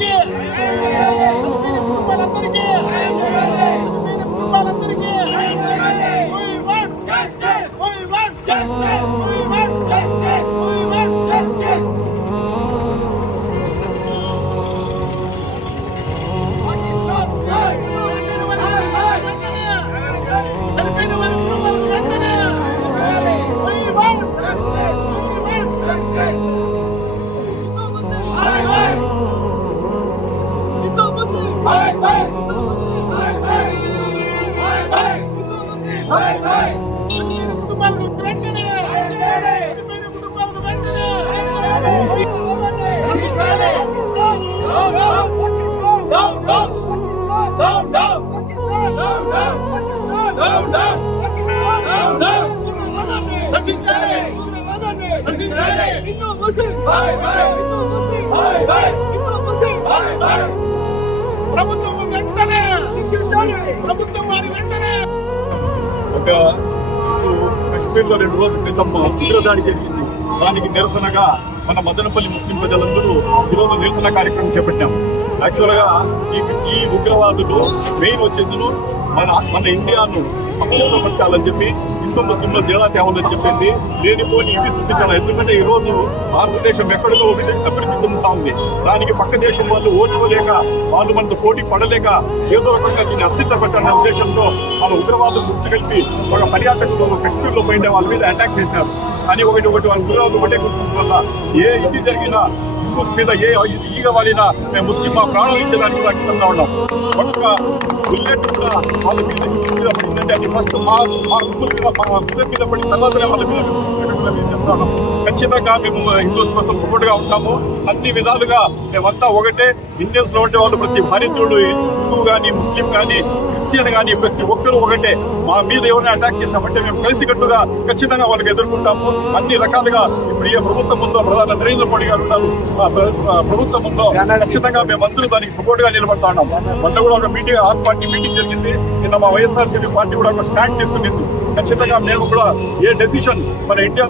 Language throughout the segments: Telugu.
Yeah. ప్రభుత్వం వెంటనే ప్రభుత్వం వారి వెంటనే. ఒక కశ్మీర్లో రెండు రోజుల క్రితం ఉగ్రదాడి జరిగింది. దానికి నిరసనగా మన మదనపల్లి ముస్లిం ప్రజలందరూ ఈరోజు నిరసన కార్యక్రమం చేపట్టాం. యాక్చువల్గా ఈ ఈ ఉగ్రవాదులు మెయిన్ వచ్చేందును మన మన ఇండియాను అస్థిరపరచాలని చెప్పి హిందూ ముస్లింలు తేడా తేవాలని చెప్పేసి లేనిపోని ఇవి సృష్టించాలి ఎందుకంటే ఈ రోజు భారతదేశం ఎక్కడికో అభివృద్ధి చెందుతా ఉంది. దానికి పక్క దేశం వాళ్ళు ఓచుకోలేక వాళ్ళు మనతో పోటీ పడలేక ఏదో రకంగా దీన్ని అస్థిరపరచాలనే ఉద్దేశంతో మన ఉగ్రవాదులు ముసుగెలిపి ఒక పర్యాటకులు కశ్మీర్లో పోయిన వాళ్ళ మీద అటాక్ చేశారు కానీ ఒకటి ఒకటి వాళ్ళ ఉగ్రవాదులు ఒకటే గుర్తించడం వల్ల ఏ ఇది జరిగినా హిందూస్ మీద ఏ ఈగ వాలినా మేము ముస్లిం మా ప్రాణాలు ఇచ్చేదానికి కూడా సిద్ధంగా ఉన్నాం. ఒక్క బుల్లెట్ కూడా వాళ్ళ మీద హిందూ మీద పడిందంటే అది ఫస్ట్ మా మా హిందువుల మీద మా ముస్లిం మీద పడిన తర్వాతనే వాళ్ళ మీద మేము ఖచ్చితంగా మేము హిందూస్ కోసం సపోర్ట్గా ఉంటాము. అన్ని విధాలుగా మేమంతా ఒకటే. ఇండియన్స్లో ఉండే వాళ్ళు ప్రతి భారతీయుడు హిందూ కానీ ముస్లిం కానీ క్రిస్టియన్ కానీ ప్రతి ఒక్కరూ ఒకటే. మా మీద ఎవరైనా అటాక్ చేసామంటే మేము కలిసికట్టుగా ఖచ్చితంగా వాళ్ళకి ఎదుర్కొంటాము. అన్ని రకాలుగా ఇప్పుడు ఏ ప్రభుత్వం ఉందో ప్రధాని నరేంద్ర మోడీ గారు ఉన్నారు. ప్రభుత్వం ఉందో ఖచ్చితంగా మేమందరూ దానికి సపోర్ట్గా నిలబడతా ఉన్నాం. మొన్న కూడా ఒక మీటింగ్ ఆర్ పార్టీ మీటింగ్ జరిగింది. నిన్న మా వైఎస్ఆర్సీపీ పార్టీ కూడా ఒక స్టాండ్ తీసుకునింది ఖచ్చితంగా మేము కూడా ఏ డెసిషన్ మన ఇండియా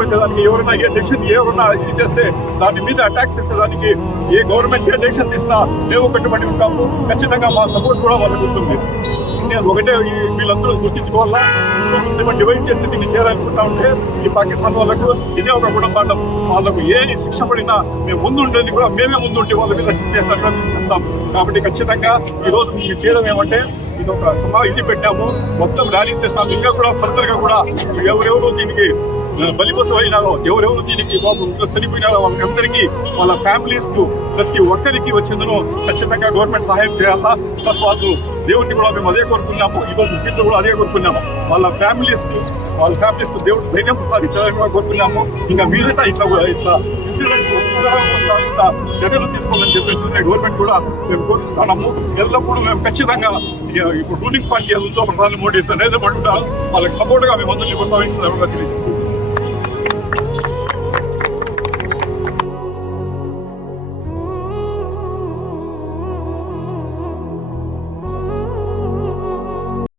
పెట్టేదానికి ఎవరైనా ఏ డెసిషన్ ఎవరైనా ఇది చేస్తే దాని మీద అటాక్ చేసేదానికి ఏ గవర్నమెంట్ ఏ డెసిషన్ తీసినా మేము కట్టుబడి ఉంటాము. ఖచ్చితంగా మా సపోర్ట్ కూడా వాళ్ళకి ఉంటుంది. నేను ఒకటే వీళ్ళందరూ గుర్తించుకోవాలా? ముస్లిం డివైడ్ చేసి దీన్ని చేయాలనుకుంటా ఉంటే ఈ పాకిస్తాన్ వాళ్ళకు ఇదే ఒక గుణపాఠం. వాళ్ళకు ఏ శిక్ష పడినా మేము ముందు ఉండేది కూడా మేమే ముందు ఉండి వాళ్ళ మీద చేస్తాం కాబట్టి ఖచ్చితంగా ఈరోజు రోజు మీకు చేయడం ఏమంటే ఇది ఒక సుమా ఇది పెట్టాము. మొత్తం ర్యాలీస్ చేస్తాము ఇంకా కూడా ఫర్దర్గా కూడా ఎవరెవరు దీనికి బలిపశు అయినారో ఎవరెవరు దీనికి బాబు చనిపోయినారో వాళ్ళకందరికీ వాళ్ళ ఫ్యామిలీస్కు ప్రతి ఒక్కరికి వచ్చిందనో ఖచ్చితంగా గవర్నమెంట్ సహాయం చేయాలా? ప్లస్ వాళ్ళు దేవుడిని కూడా మేము అదే కోరుకున్నాము. ఈరోజు సీట్లు కూడా అదే కోరుకున్నాము. వాళ్ళ ఫ్యామిలీస్కు వాళ్ళ ఫ్యామిలీస్కు దేవుడు ధైర్యం ప్రసాదించాలని కూడా కోరుకున్నాము. ఇంకా మీదట ఇట్లా ఇట్లా ఇన్సూరెన్స్ కాకుండా చర్యలు తీసుకోవాలని చెప్పేసి గవర్నమెంట్ కూడా మేము కోరుకుంటున్నాము. ఎల్లప్పుడూ మేము ఖచ్చితంగా ఇక ఇప్పుడు రూలింగ్ పార్టీ ఎంతో ప్రధాని మోడీ నరేంద్ర మోడీ వాళ్ళకి సపోర్ట్గా మేము అందరినీ కొనసాగిస్తున్నాము